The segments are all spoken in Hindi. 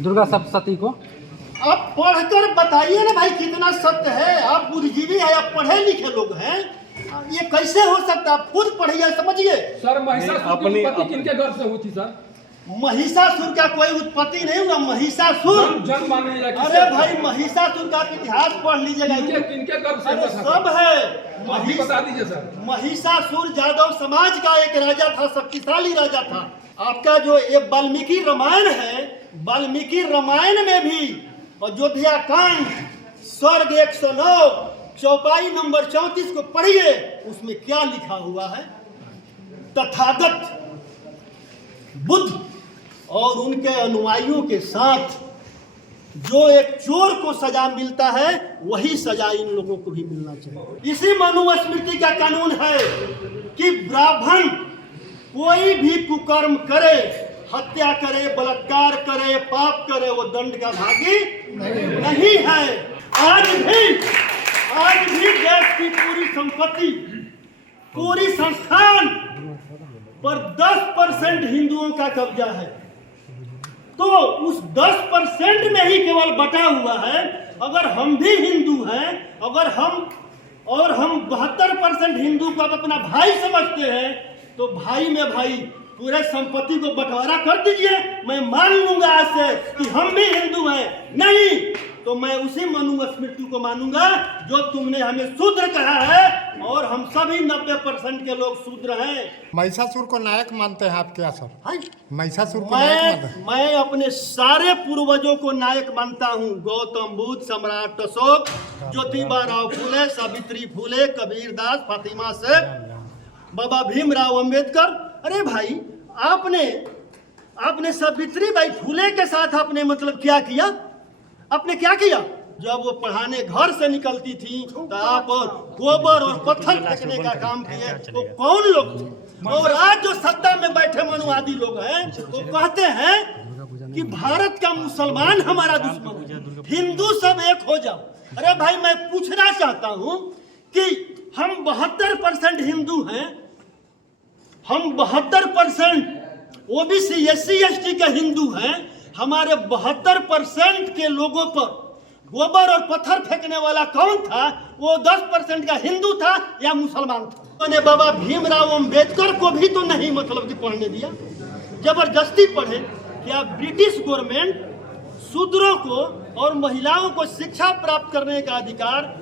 दुर्गा सप्तशती को? आप पढ़कर बताइए ना भाई कितना सत्य है। आप बुद्धिजीवी है, आप पढ़े लिखे लोग हैं, ये कैसे हो सकता है? आप खुद पढ़िए, समझिए। सर महिषासुर की उत्पत्ति किनके गर्भ से हुई थी सर? महिषासुर का कोई उत्पत्ति नहीं हुआ। महिषासुर जन्म माने या अरे भाई महिषासुर का इतिहास पढ़ लीजिएगा। किनके गर्भ से अरे हुआ था? सब है। अभी बता दीजिए सर। महिषासुर यादव समाज का एक राजा था, शक्तिशाली राजा था। आपका जो ये वाल्मीकि रामायण है, वाल्मीकि रामायण में भी अयोध्या कांड स्वर्ग 109 चौपाई नंबर 34 को पढ़िए, उसमें क्या लिखा हुआ है। तथागत बुद्ध और उनके अनुयायियों के साथ जो एक चोर को सजा मिलता है, वही सजा इन लोगों को भी मिलना चाहिए। इसी मनुस्मृति का कानून है कि ब्राह्मण कोई भी कुकर्म करे, हत्या करे, बलात्कार करे, पाप करे, वो दंड का भागी नहीं है। आज भी देश की पूरी संपत्ति, पूरी संस्थान पर 10% हिंदुओं का कब्जा है। तो उस 10% में ही केवल बटा हुआ है। अगर हम भी हिंदू हैं, अगर हम 72% हिंदू को अपना भाई समझते हैं, तो भाई में भाई पूरे संपत्ति को बंटवारा कर दीजिए। मैं मान लूंगा आज से कि हम भी हिंदू हैं। नहीं तो मैं उसी मनुस्मृति को मानूंगा जो तुमने हमें शूद्र कहा है, और हम सभी 90% के लोग शूद्र हैं। महिषासुर को नायक मानते हैं आप क्या सर? हाँ? महिषासुर को नायक मानते हैं? मैं अपने सारे पूर्वजों को नायक मानता हूँ। गौतम बुद्ध, सम्राट अशोक, ज्योतिबा राव फुले, सावित्री फुले, कबीर दास, फातिमा शेख, बाबा भीमराव अंबेडकर। अरे भाई आपने सावित्री बाई फुले के साथ आपने मतलब क्या किया? आपने क्या किया? जब वो पढ़ाने घर से निकलती थी तो आप गोबर और पत्थर फेंकने का काम किए। तो कौन लोग थे? और आज जो सत्ता में बैठे मनुवादी लोग हैं, वो कहते हैं कि भारत का मुसलमान हमारा दुश्मन है, हिंदू सब एक हो जाओ। अरे भाई मैं पूछना चाहता हूँ कि हम 72% हिंदू हैं, हम 72% ओबीसी SC ST के हिंदू हैं। हमारे 72% के लोगों पर गोबर और पत्थर फेंकने वाला कौन था? वो 10% का हिंदू था या मुसलमान था? मैंने बाबा भीमराव अंबेडकर को भी तो नहीं मतलब कि पढ़ने दिया, जबरदस्ती पढ़े। क्या ब्रिटिश गवर्नमेंट शूद्रों को और महिलाओं को शिक्षा प्राप्त करने का अधिकार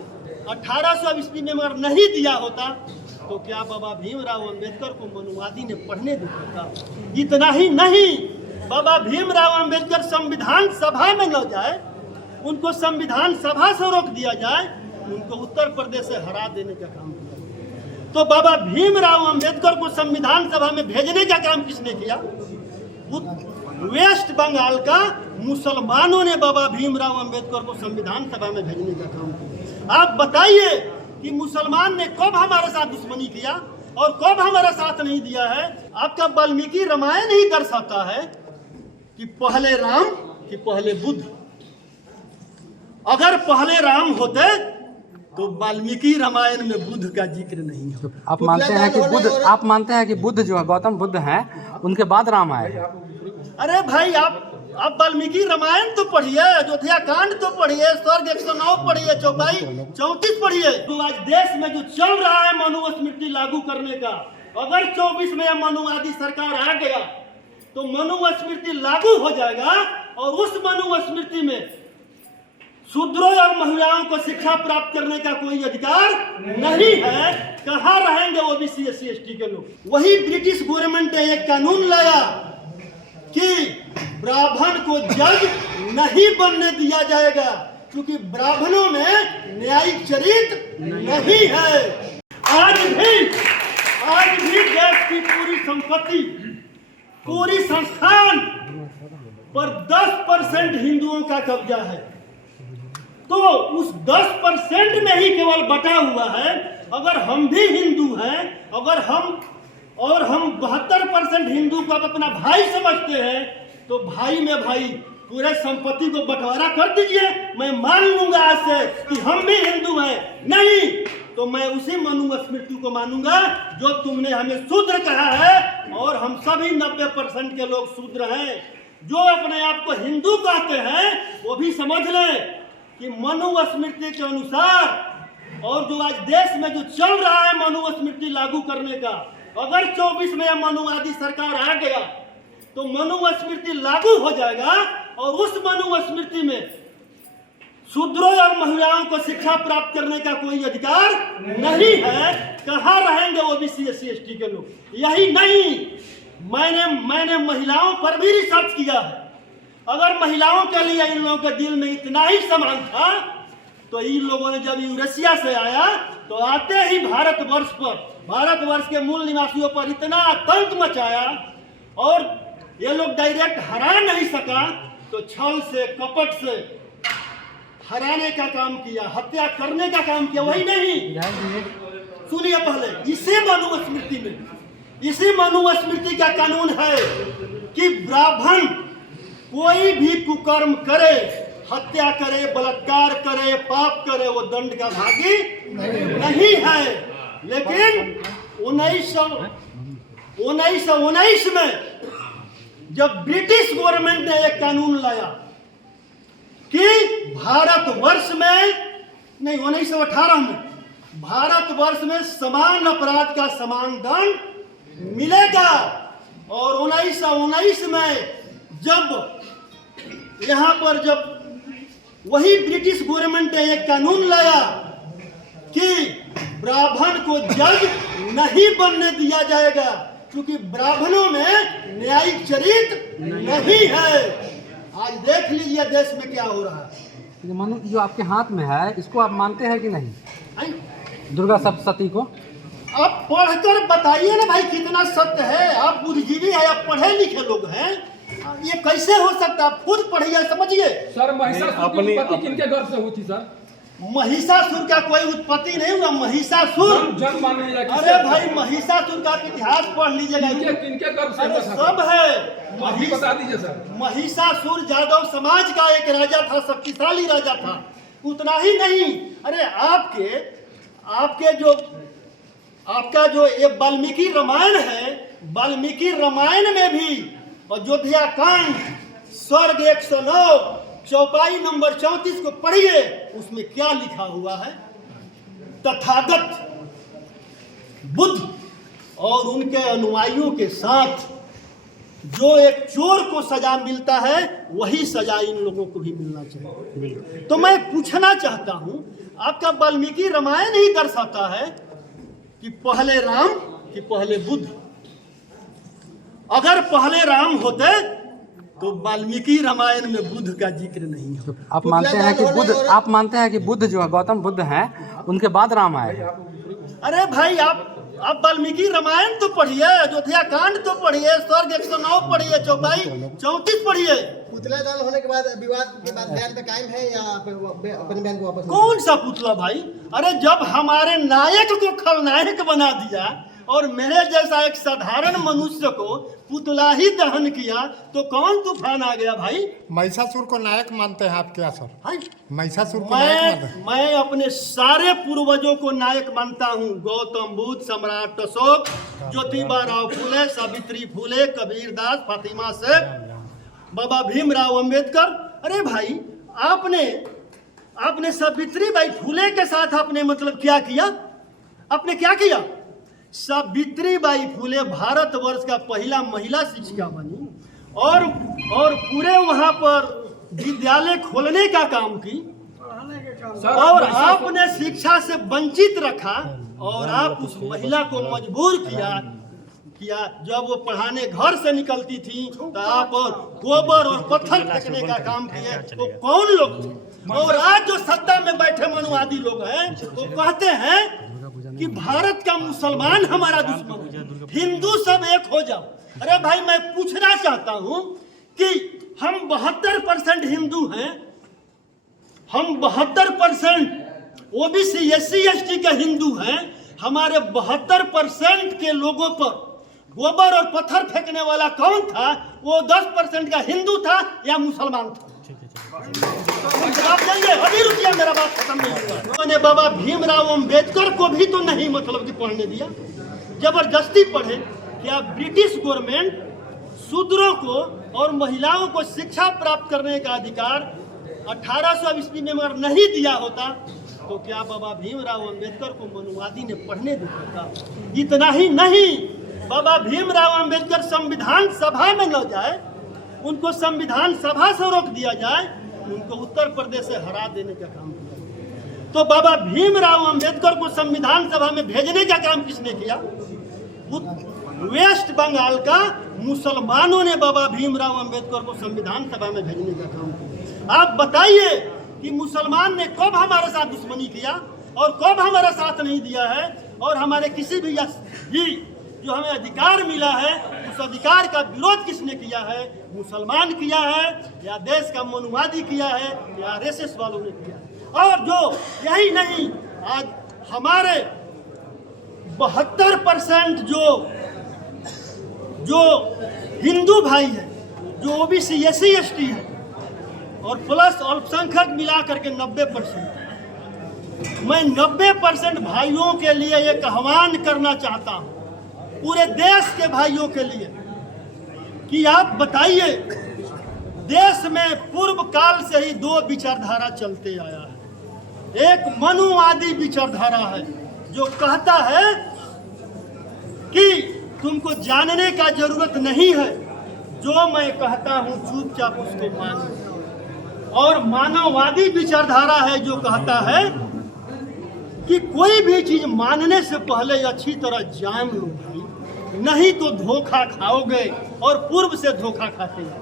1800 ईस्वी में अगर नहीं दिया होता, तो क्या बाबा भीमराव अंबेडकर को मनुवादी ने पढ़ने दिया था? इतना ही नहीं, बाबा भीमराव अंबेडकर संविधान सभा में न जाए, उनको संविधान सभा से रोक दिया जाए, उनको उत्तर प्रदेश से हरा देने का काम किया। तो बाबा भीमराव अंबेडकर को संविधान सभा में भेजने का काम किसने किया? वेस्ट बंगाल का मुसलमानों ने बाबा भीमराव अंबेडकर को संविधान सभा में भेजने का काम किया। आप बताइए कि मुसलमान ने कब हमारे साथ दुश्मनी किया और कब हमारा साथ नहीं दिया है? आपका वाल्मीकि रामायण ही दर्शाता है कि पहले राम कि पहले बुद्ध। अगर पहले राम होते तो वाल्मीकि रामायण में बुद्ध का जिक्र नहीं है। आप मानते हैं कि बुद्ध जो है, गौतम बुद्ध हैं, उनके बाद राम आए? अरे भाई आप वाल्मीकि रामायण तो पढ़िए, अयोध्या कांड तो पढ़िए, स्वर्ग 109 पढ़िए, चौपाई 34 पढ़िए। तो आज देश में जो चल रहा है मनुस्मृति लागू करने का, अगर 24 में मनुवादी सरकार आ गया तो मनुस्मृति लागू हो जाएगा, और उस मनुस्मृति में शूद्रों और महिलाओं को शिक्षा प्राप्त करने का कोई अधिकार नहीं है। कहाँ रहेंगे ओबीसी SC ST के लोग? वही ब्रिटिश गवर्नमेंट ने एक कानून लाया कि ब्राह्मण को जज नहीं बनने दिया जाएगा, क्योंकि ब्राह्मणों में न्यायिक चरित्र नहीं है। आज भी देश की पूरी संपत्ति, पूरी संस्थान पर 10% हिंदुओं का कब्जा है। तो उस 10% में ही केवल बटा हुआ है। अगर हम भी हिंदू हैं, अगर हम 72% हिंदू को अपना भाई समझते हैं, तो भाई में भाई पूरे संपत्ति को बंटवारा कर दीजिए। मैं मान लूंगा आज से कि हम भी हिंदू हैं। नहीं तो मैं उसी मनुस्मृति को मानूंगा जो तुमने हमें शूद्र कहा है, और हम सभी 90% के लोग शूद्र हैं। जो अपने आप को हिंदू कहते हैं वो भी समझ लें कि मनुस्मृति के अनुसार और जो आज देश में जो चल रहा है मनुस्मृति लागू करने का, अगर 24 में मनुवादी सरकार आ गया तो मनुस्मृति लागू हो जाएगा और उस मनुस्मृति में शूद्रों और महिलाओं को शिक्षा प्राप्त करने का कोई अधिकार नहीं है। कहाँ रहेंगे ओबीसी SC ST के लोग? यही नहीं, मैंने महिलाओं पर भी रिसर्च किया है। अगर महिलाओं के लिए इन लोगों के दिल में इतना ही सम्मान था तो इन लोगों ने जब यूरेशिया से आया तो आते ही भारतवर्ष के मूल निवासियों पर इतना आतंक मचाया और ये लोग डायरेक्ट हरा नहीं सका तो छल से कपट से हराने का काम किया, हत्या करने का काम किया। वही नहीं, सुनिए पहले, इसी मनुस्मृति का कानून है कि ब्राह्मण कोई भी कुकर्म करे, हत्या करे, बलात्कार करे, पाप करे, वो दंड का भागी नहीं है। लेकिन 1919 में जब ब्रिटिश गवर्नमेंट ने एक कानून लाया कि भारतवर्ष में नहीं 1918 में भारतवर्ष में समान अपराध का समान दंड मिलेगा, और 1919 में जब यहाँ पर जब वही ब्रिटिश गवर्नमेंट ने एक कानून लाया कि ब्राह्मण को जज नहीं बनने दिया जाएगा क्योंकि ब्राह्मणों में न्यायिक चरित्र नहीं है। आज देख लीजिए देश में क्या हो रहा है। मनु जो आपके हाथ में है इसको आप मानते हैं कि नहीं? दुर्गा सप्तशती को आप पढ़कर बताइए ना भाई कितना सत्य है। आप बुद्धिजीवी है, आप पढ़े लिखे लोग हैं, ये कैसे हो सकता है? आप खुद पढ़िए, समझिए। सर महिषासुर की उत्पत्ति किनके गर्भ से हुई थी सर? महिषासुर का कोई उत्पत्ति नहीं हुआ। महिषासुर जन्म माने जाए। अरे भाई महिषासुर का इतिहास पढ़ लीजिएगा, किनके गर्भ से हुआ था? सब है। अभी बता दीजिए सर। महिषासुर यादव समाज का एक राजा था, शक्तिशाली राजा था। उतना ही नहीं, अरे आपका जो ये वाल्मीकि रामायण है, वाल्मीकि रामायण में भी अयोध्या कांड स्वर्ग 109 चौपाई नंबर 34 को पढ़िए, उसमें क्या लिखा हुआ है। तथागत बुद्ध और उनके अनुयायियों के साथ जो एक चोर को सजा मिलता है वही सजा इन लोगों को भी मिलना चाहिए। तो मैं पूछना चाहता हूं, आपका वाल्मीकि रामायण ही दर्शाता है कि पहले राम कि पहले बुद्ध। अगर पहले राम होते तो वाल्मीकि रामायण में बुद्ध का जिक्र नहीं है। आप मानते हैं कि बुद्ध जो है, गौतम बुद्ध हैं, उनके बाद राम आए? अरे भाई आप वाल्मीकि रामायण तो पढ़िए, अयोध्या कांड तो पढ़िए, स्वर्ग 109 पढ़िए, चौपाई 34 पढ़िए। पुतला दहन होने के बाद विवाद के बाद बयान पे कायम है या अपने बयान को वापस? कौन सा पुतला भाई? अरे जब हमारे नायक को खलनायक बना दिया और मेरे जैसा एक साधारण मनुष्य को पुतला ही दहन किया तो कौन तूफान आ गया भाई? महिषासुर को नायक मानते हैं आप क्या सर? हाँ? महिषासुर को नायक मानते हैं? मैं अपने सारे पूर्वजों को नायक मानता हूँ। गौतम बुद्ध, सम्राट अशोक, ज्योतिबा राव फुले, सावित्री फुले, कबीर दास, फातिमा शेख, बाबा भीमराव अंबेडकर। अरे भाई आपने सावित्री बाई फुले के साथ आपने मतलब क्या किया? आपने क्या किया? सावित्री बाई फुले भारतवर्ष का पहला महिला शिक्षिका बनी और पूरे वहां पर विद्यालय खोलने का काम की, और आपने शिक्षा से वंचित रखा और आप उस महिला को मजबूर किया जब वो पढ़ाने घर से निकलती थी तो आप गोबर और पत्थर फेंकने का काम किए। तो कौन लोग थे? और आज जो सत्ता में बैठे मनुवादी लोग हैं वो कहते हैं कि भारत का मुसलमान हमारा दुश्मन, हिंदू सब एक हो जाओ। अरे भाई मैं पूछना चाहता हूं कि हम 72% हिंदू हैं, हम 72% ओबीसी SC ST के हिंदू हैं। हमारे 72% के लोगों पर गोबर और पत्थर फेंकने वाला कौन था? वो 10% का हिंदू था या मुसलमान था? जवाब देंगे? अभी रुकिए, मेरा बात खत्म नहीं हुआ। उन्होंने बाबा भीमराव अंबेडकर को भी तो नहीं मतलब कि पढ़ने दिया, जबरदस्ती पढ़े। क्या ब्रिटिश गवर्नमेंट शूद्रों को और महिलाओं को शिक्षा प्राप्त करने का अधिकार 1800 ईस्वी में अगर नहीं दिया होता तो क्या बाबा भीमराव अंबेडकर को मनुवादी ने पढ़ने दिया था? इतना ही नहीं, बाबा भीमराव अंबेडकर संविधान सभा में न जाए, उनको संविधान सभा से रोक दिया जाए, उनको उत्तर प्रदेश से हरा देने का काम किया। तो बाबा भीमराव अंबेडकर को संविधान सभा में भेजने का काम किसने किया? वेस्ट बंगाल का मुसलमानों ने बाबा भीमराव अंबेडकर को संविधान सभा में भेजने का काम किया। आप बताइए कि मुसलमान ने कब हमारे साथ दुश्मनी किया और कब हमारा साथ नहीं दिया है, और हमारे किसी भी जो हमें अधिकार मिला है उस अधिकार का विरोध किसने किया है? मुसलमान किया है या देश का मनुवादी किया है या आरएसएस वालों ने किया है। और जो यही नहीं, आज हमारे 72% जो हिंदू भाई है, जो ओबीसी एससी एसटी है और प्लस अल्पसंख्यक मिला करके 90%, मैं 90% भाइयों के लिए एक आह्वान करना चाहता हूं, पूरे देश के भाइयों के लिए, कि आप बताइए, देश में पूर्व काल से ही 2 विचारधारा चलते आया है। एक मनुवादी विचारधारा है जो कहता है कि तुमको जानने का जरूरत नहीं है, जो मैं कहता हूं चुपचाप उसको मानो। और मानववादी विचारधारा है जो कहता है कि कोई भी चीज मानने से पहले अच्छी तरह जान लो भाई, नहीं तो धोखा खाओगे और पूर्व से धोखा खाते हैं।